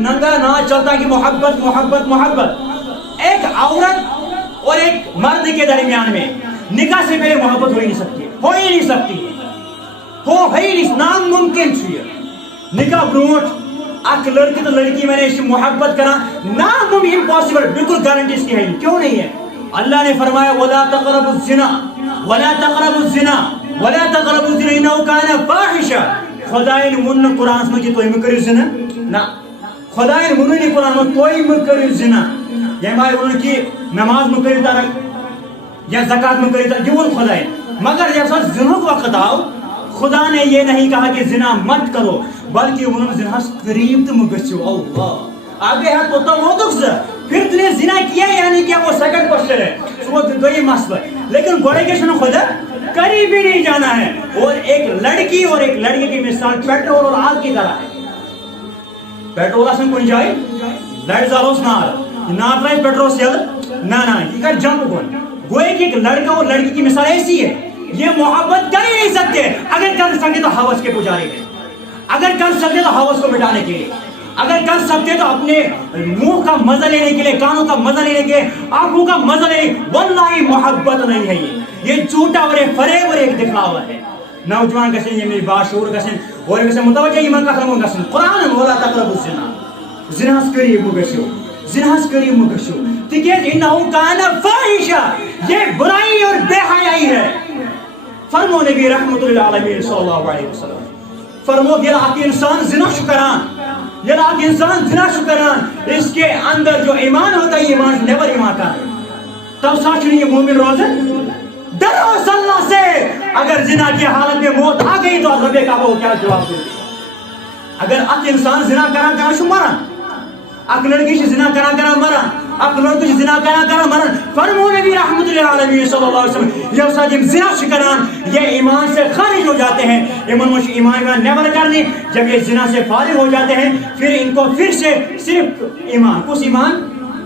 ننگا ناچ چلتا کہ محبت محبت محبت. ایک عورت اور ایک مرد کے درمیان میں نکاح سے پہلے محبت ہو ہی نہیں سکتی, ہو ہی نہیں سکتی, ہو ہی نہیں, ناممکن ہے. نکاح بروٹ اک لڑکی تو لڑکی میں نے محبت کرا ناممکن, امپاسبل, بالکل گارنٹی اس کی ہے. کیوں نہیں ہے؟ اللہ نے فرمایا ولا تقربوا الزنا ولا تقربوا الزنا ولا تقربوا الزنا انه كان فاحشا. خدائے نے من قرآن میں کہ تو مہ کرو زنا, نہ خدائے نے من نہیں قرآن میں تو مہ کرو زنا. یہ بھائی ان کی نماز مہ کرو ترک یا زکات مہ کرو ترک, یہ خدائے. مگر جب سب زنا کا وقت آؤ خدا نے یہ نہیں کہا کہ زنا مت کرو بلکہ انہوں نے زنا قریب تو مگسو. اللہ آگے ہے تو وہ دکھ پھر تم نے زنا کیا یا نہیں کیا وہ سیکنڈ کوشچن ہے, وہ دوسری مسئلہ. لیکن گوڑے کے شنو خدا قریب ہی نہیں جانا ہے. اور ایک لڑکی اور ایک لڑکی کی مثال پیٹرول اور آگ کی طرح ہے. پیٹرول اسن کون جائے لائٹ زالوس نار رائے پیٹرول سیل نہ یہ کر جمپ کون. گوئے کہ ایک لڑکا اور لڑکی کی مثال ایسی ہے, یہ محبت کر ہی نہیں سکتے. اگر کر سکتے تو ہوس کے پجاری ہیں, اگر کر سکتے تو ہوس کو مٹانے کے لیے, اگر کر سکتے تو اپنے منہ کا مزہ لینے کے لیے, کانوں کا مزہ لینے کے, آنکھوں کا مزہ لینے. واللہ محبت نہیں ہے یہ جھوٹا اور ایک فریب اور ایک دکھلاوا ہے. نوجوان گسن یہ میری باشعور گسن اور گسن متوجہ ایمان کا خرمون گسن. قرآن ولا تقربوا الزنا, زناس قریب مگشو, زناس قریب مگشو تکیز انہو کان فاحشا, یہ برائی اور بے حیائی ہے. فرمو نبی رحمت اللہ علیہ صلی اللہ علیہ وسلم فرمو یہ اک انسان زنا شکران, یہ اک انسان زنا شکران, اس کے اندر جو ایمان ہوتا ہے ایمان نیور ایمان کا تب ساتھ یہ مومن روزن. ڈرو اللہ سے. اگر زنا کی حالت میں موت آ گئی تو رب کعبہ کو کیا جواب دے. اگر اک انسان زنا کرا شو مرن, اک لڑکی سے زنا کرا مرن, اک لڑکی سے زنا کرا مرن. فرمو نبی رحمت اللہ علیہ صلی اللہ علیہ وسلم یہ ساتھ زنا شکران یہ ایمان سے خارج ہو جاتے ہیں. ایمان نیور کرنے. جب یہ زنا سے فارغ ہو جاتے ہیں پھر ان کو پھر سے صرف ایمان, اس ایمان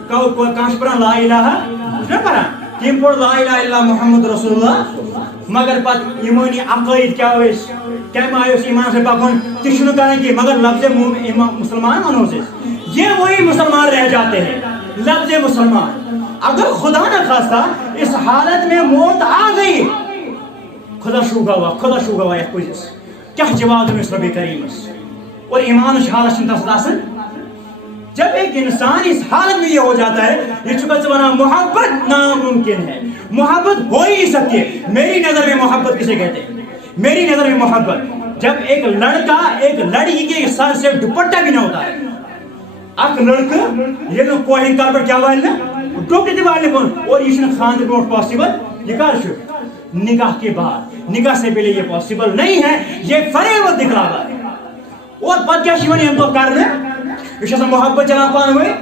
کو کاش پر لا الہ نہ پڑھا تم پڑھ لا الہ الا محمد رسول اللہ, مگر پت ایمانی عقائد کیا ہوئیس کیا مایوس ایمان سے پاکون تشنو کریں کہ مگر لفظ مسلمان منو سے یہ وہی مسلمان رہ جاتے ہیں. لفظ مسلمان اگر خدا نہ خواستہ اس حالت میں موت آ گئی خدا شوگا ہوا یہ کچھ کیا جواب دوں اس رب کریم اور ایمان اس حالت سے تصداسن. جب ایک انسان اس حالت میں یہ ہو جاتا ہے یہ چکا چوانا محبت ناممکن ہے, محبت ہو ہی نہیں سکتی. میری نظر میں محبت کسے کہتے ہیں؟ میری نظر میں محبت جب ایک لڑکا ایک لڑکی کے سر سے دوپٹہ بھی نہ ہوتا ہے. اک لڑکا یہ تو کوئی کار پر کیا والنا ٹوپی دی والے کون اور یہ خاندر پر پاسبل یہ کار شو نکاح کے بعد, نکاح سے پہلے یہ پاسبل نہیں ہے. یہ فریب و دکھلاوا ہے. اور پتہ کیا شیونی ہم تو کرنے اس سے محبت چلا پانے ہوئے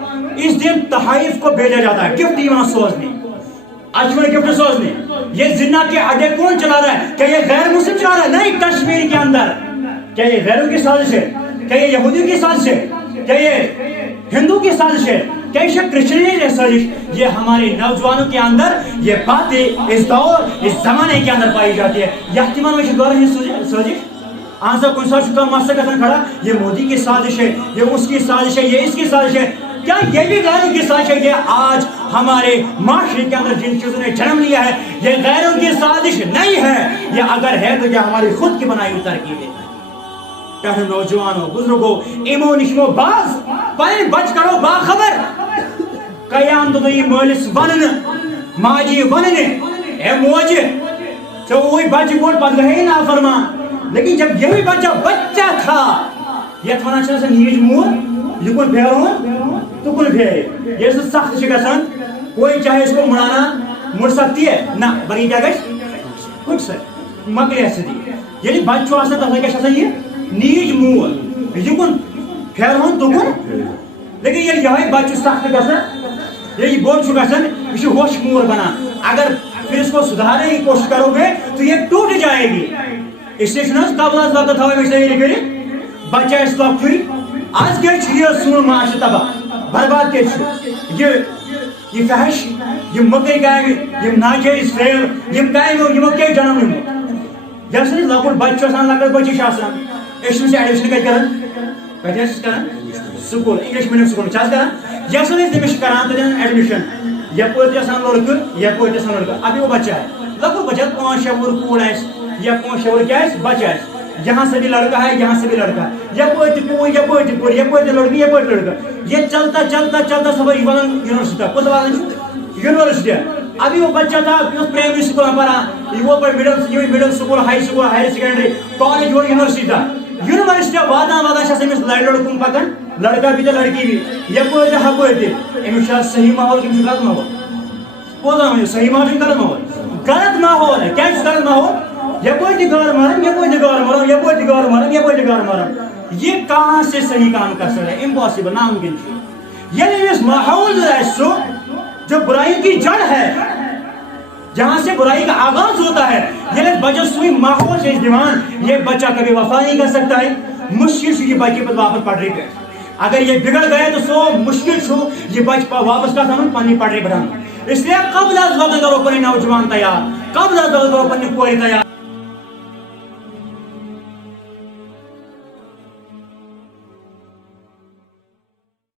اس دن تحائف کو بھیجا جاتا ہے, گفٹ ایمان سوزنے, اجمل گفٹ سوزنے. یہ زنا کے اڈے کون چلا رہا ہے؟ کیا یہ غیر مسلم چلا رہا ہے؟ نہیں, کشمیر کے اندر. کیا یہ غیروں کی سازش ہے؟ کیا یہ یہودیوں کی سازش ہے؟ کیا یہ ہندو کی سازش ہے؟ کیا یہ کرسچنوں کی سازش؟ یہ ہمارے نوجوانوں کے اندر یہ باتیں اس دور اس زمانے کے اندر پائی جاتی ہے. یہ احتمال میں دور ہے سازش آنسا کون سا شکا ماسا کا کھڑا یہ مودی کی سازش ہے, یہ اس کی سازش ہے, یہ اس کی سازش ہے. کیا یہ بھی غیروں کی سازش ہے؟ یہ آج ہمارے معاشرے کے اندر جن چیزوں نے جنم لیا ہے یہ غیروں کی سازش نہیں ہے. یہ اگر ہے تو یہ ہماری خود کی بنائی ہوئی ترکیب ہے. کہنے نوجوانوں بزرگوں ایمو نشمو باز پائیں بچ کرو باخبر قیام تو یہ مولس ونن ماجی ونن اے موج تو وہی بچ بول پت گئے نا فرمان. لیکن جب یہی بچہ تھا یہ تھوڑا سے نیج مور یہ کن پھیرون تو کن پھیرے یہ سخت شکسان کوئی چاہے اس کو مڑانا مڑ سکتی ہے نہ بری کیا گئے کچھ سے مکلی ایسے دی. یعنی بچوں آسان تھا کیا شاسن یہ نیج مور یہ کن پھیرون تو کن. لیکن یہ یہی بچہ سخت گسن یہ بوجھ گسن یہ ہوش مور بنا. اگر پھر اس کو سدھارنے کی کوشش کرو گے تو یہ ٹوٹ جائے گی. اس لیے چھنس قبل از وقت ہوئے میں سے یہ بچہ اس وقت پھر آج کے یہ سون معاشر تباہ برباد کے یہ فحش یہ مکئی قائم یہ ناجائز فریب یہ قائم یہ مکئی جنم نمو جیسے لکٹ بچہ آسان لکٹ بچہ آسان اس سے ایڈمشن کتنا کران کتس کران سکول انگلش میڈیم سکول کران یسن تمس کران تین ایڈمشن یپر لڑکہ یپر لڑکہ ابھی وہ بچہ ہے لگ بچہ 5-6 وُہُر کوٗر آسہِ یا 5-6 وُہُر کیا آسہِ بچہ آسہِ یہاں سے بھی لڑکا ہے یہاں سے بھی لڑکا ہے یپر تہ کوٗر یپر تہ کوٗر یپر تہ لڑکہ یپر لڑکہ یہ چلتا چلتا چلتا سب ونان یونیورسٹی کس واتان یونیورسٹی ابھی وہ بچہ تھا پرائمری سکول پڑھان وہ middle school high school higher secondary college وہ یونیورسٹی تھا یونیورسٹی واتان واتان امس لڑ لڑکن پکان لڑکا بھی تو لڑکی بھی یپر تہ ہپر تہ امس صحیح ماحول کم غلط ماحول بوزان صحیح ماحول غلط ماحول غلط ماحول ہے کیا غلط ماحول یپر تہ گار مارن یپر تہ گار مارن یپر تہ گار مارن یپر تہ گار مارن یہ کہاں سے صحیح کام کر سکتا ہے امپاسبل ناممکن یعنی اس ماحول سو جو برائی کی جڑ ہے جہاں سے برائی کا آغاز ہوتا ہے یعنی بچہ سوئی ماحول سے دیوان یہ بچہ کبھی وفا نہیں کر سکتا ہے مشکل سے یہ بچے پر واپس پڑھ رہی ہے اگر یہ بگڑ گئے تو سو مشکل چھو یہ بچہ واپس کا سامن پانی پڑھ رہی بڑھانا اس لیے قبل از وقت کرو پنے نوجوان تیار قبل از وقت کرو پنے کوری تیار